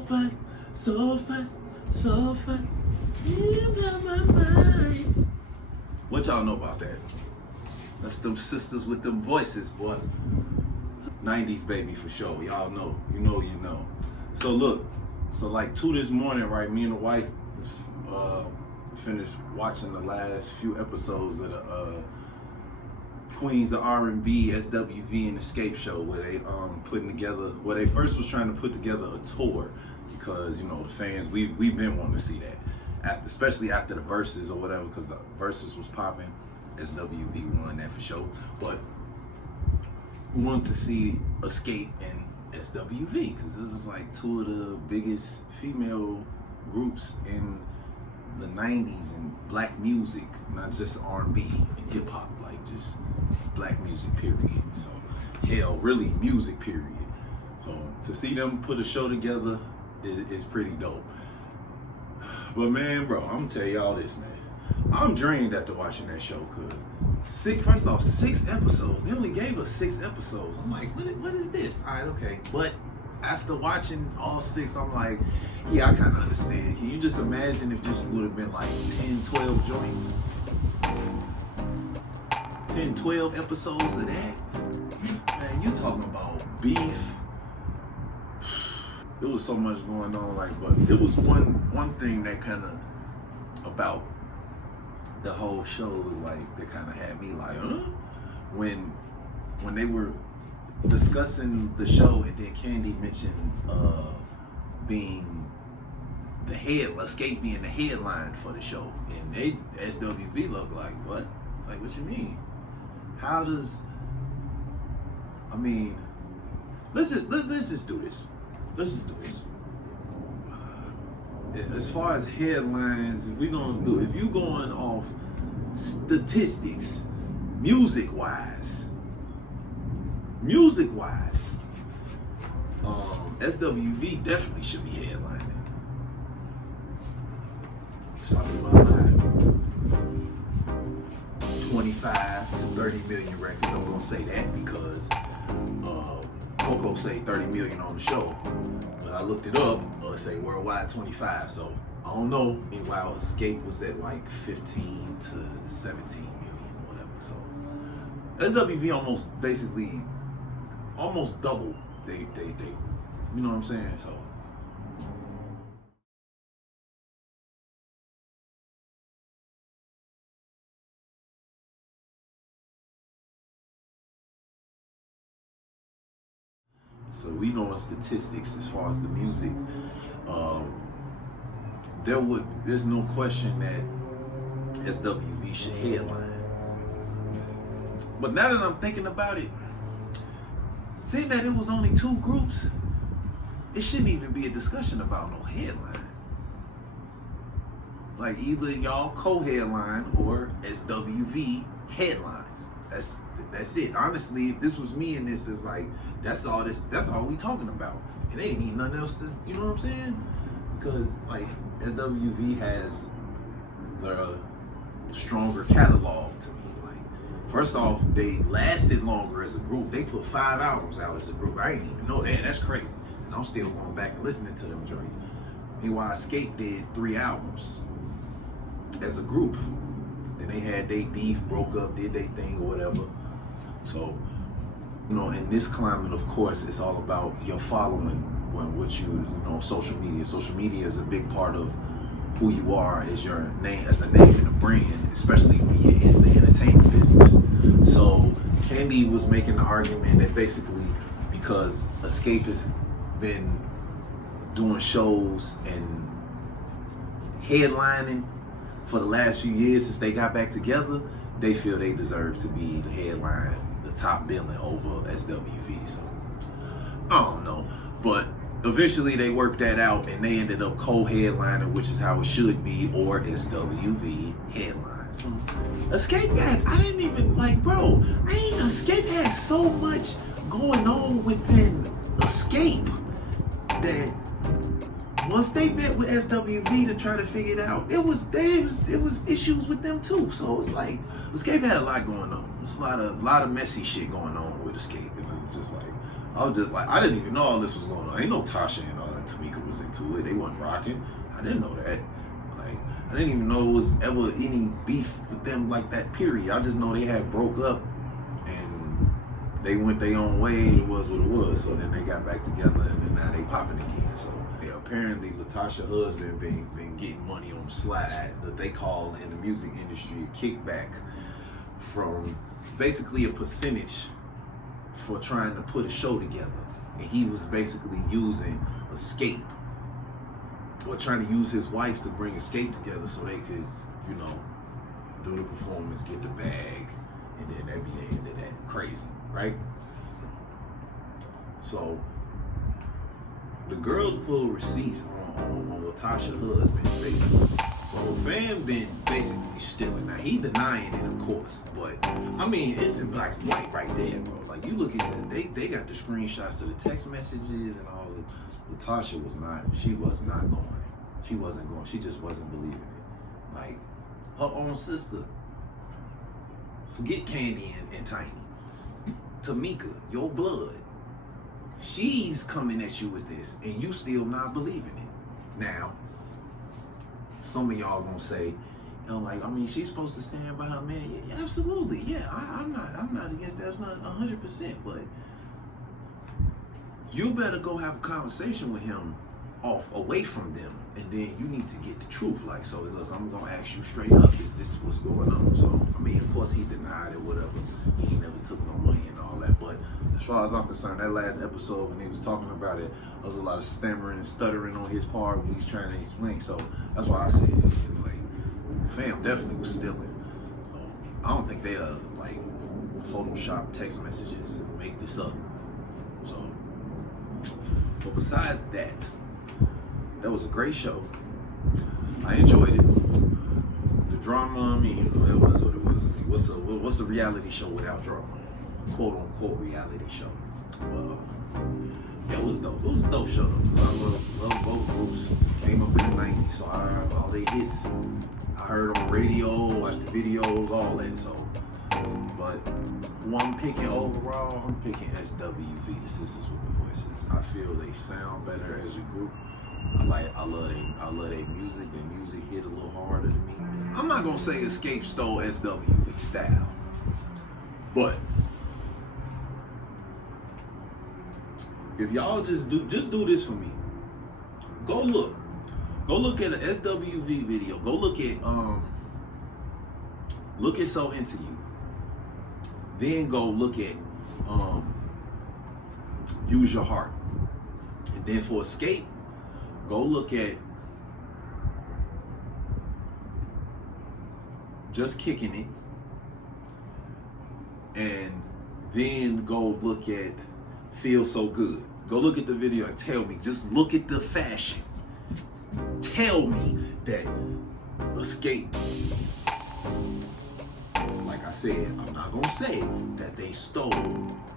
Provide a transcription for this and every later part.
so fun, so fun, so fun. You blow my mind. What y'all know about that? That's them sisters with them voices, boy. 90s baby for sure. Y'all know. You know. So look, so like 2 this morning, right? Me and the wife finished watching the last few episodes of the Queens of R&B SWV and Xscape show, where they putting together, where they first was trying to put together a tour, because you know the fans, we've been wanting to see that, especially after the verses or whatever, because the verses was popping. SWV won that for sure, but we wanted to see Xscape and SWV because this is like 2 of the biggest female groups in the 90s in black music, not just R&B and hip hop, like just black music period. So hell, really music period. So to see them put a show together is pretty dope. But man, bro, I'm gonna tell y'all this, man. I'm drained after watching that show because first off, 6 episodes. They only gave us 6 episodes. I'm like, what is this? All right, okay. But after watching all 6, I'm like, yeah, I kind of understand. Can you just imagine if this would have been like 10, 12 joints? 10, 12 episodes of that? Man, you talking about beef. There was so much going on, like, but it was one thing that kind of about the whole show was like, that kind of had me like, huh? When they were discussing the show, and then Candy mentioned being the Xscape being the headline for the show, and they SWV look like, what? Like, what you mean? How does? I mean, let's just do this. Let's just do this. As far as headlines, if you going off statistics, music-wise, SWV definitely should be headlining. Talking about like 25 to 30 million records. I'm gonna say that because Coco say 30 million on the show, but I looked it up. Let's say worldwide 25. So I don't know. Meanwhile, Xscape was at like 15 to 17 million, whatever. So SWV almost double. They you know what I'm saying? So we know in statistics as far as the music, there's no question that SWV should headline. But now that I'm thinking about it, seeing that it was only 2 groups, it shouldn't even be a discussion about no headline. Like either y'all co-headline or SWV headlines. That's it. Honestly, if this was me and this is like, that's all we talking about. It ain't need nothing else to, you know what I'm saying? Because like SWV has the stronger catalog to me. Like, first off, they lasted longer as a group. They put 5 albums out as a group. I didn't even know that. That's crazy. And I'm still going back and listening to them joints. Meanwhile, Xscape did 3 albums as a group. Then they had they beef, broke up, did they thing or whatever. So, you know, in this climate, of course, it's all about your following, what you know, social media. Social media is a big part of who you are as your name, as a name and a brand, especially when you're in the entertainment business. So Candy was making the argument that basically because Xscape has been doing shows and headlining for the last few years since they got back together, they feel they deserve to be the headline, the top billing over SWV. So I don't know, but eventually they worked that out and they ended up co-headlining, which is how it should be, or SWV headlines. Xscape I didn't even like, bro. Xscape had so much going on within Xscape that once they met with SWV to try to figure it out, it was issues with them too. So it's like Xscape had a lot going on. It's a lot of messy shit going on with Xscape. And I was just like, I didn't even know all this was going on. Ain't no Tasha and all that. Tamika was into it. They wasn't rocking. I didn't know that. Like, I didn't even know it was ever any beef with them like that, period. I just know they had broke up and they went their own way, and it was what it was. So then they got back together, and then now they popping again. So yeah, apparently Latasha's husband been getting money on the slide that they call in the music industry a kickback from basically a percentage for trying to put a show together. And he was basically using Xscape, or trying to use his wife to bring Xscape together so they could, you know, do the performance, get the bag, and then that'd be the end of that. Crazy, right? So the girls pull receipts on Latasha's husband, basically. So fam been basically stealing. Now he denying it, of course, but I mean it's in black and white right there, bro. Like you look at they got the screenshots of the text messages and all of. Latasha was not going. She wasn't going. She just wasn't believing it. Like her own sister. Forget Candy and Tiny. Tamika, your blood. She's coming at you with this, and you still not believing it. Now, some of y'all gonna say, you know, like, I mean, she's supposed to stand by her man. Yeah, absolutely. Yeah, I'm not against that. It's not 100%, but you better go have a conversation with him away from them, and then you need to get the truth. Like, so look, I'm gonna ask you straight up, is this what's going on? So, I mean, of course he denied it, whatever. He ain't never took no money and all that, but as far as I'm concerned, that last episode when he was talking about it, there was a lot of stammering and stuttering on his part when he's trying to explain. So that's why I said, like, fam definitely was stealing. I don't think they like Photoshop text messages and make this up. So, but besides that, that was a great show. I enjoyed it. The drama, I mean, it was what it was. I mean, what's a reality show without drama? Quote unquote reality show. Well, yeah, it was dope. It was a dope show though. I love both groups. Came up in the 90s, so I heard all their hits. I heard on the radio, watched the videos, all that. So, but who I'm picking overall, I'm picking SWV, the Sisters with the Voices. I feel they sound better as a group. I love their music. Their music hit a little harder to me. I'm not gonna say Xscape stole SWV style, but if y'all just do this for me, go look at an SWV video. Go look at So Into You. Then go look at Use Your Heart. And then for Xscape, go look at Just Kicking It. And then go look at Feel So Good. Go look at the video and tell me, just look at the fashion. Tell me that Xscape, like I said, I'm not gonna say that they stole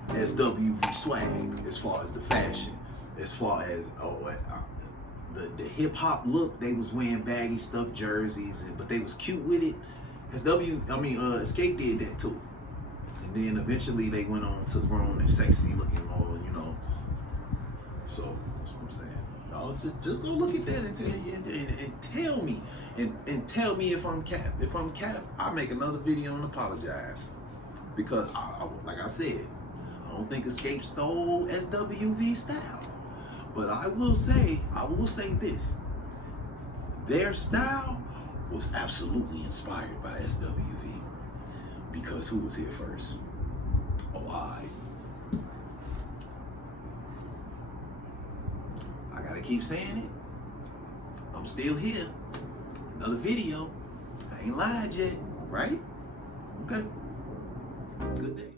SWV swag as far as the fashion, as far as the hip hop look. They was wearing baggy stuff, jerseys, but they was cute with it. Xscape did that too. And then eventually they went on to grown and sexy looking more, you know. So that's what I'm saying. Y'all just go look at that and tell me and tell me if I'm capped. If I'm capped, I'll make another video and apologize. Because like I said, I don't think Xscape stole SWV style. But I will say this. Their style was absolutely inspired by SWV. Because who was here first? Oh, I gotta keep saying it. I'm still here. Another video. I ain't lied yet, right? Okay. Good day.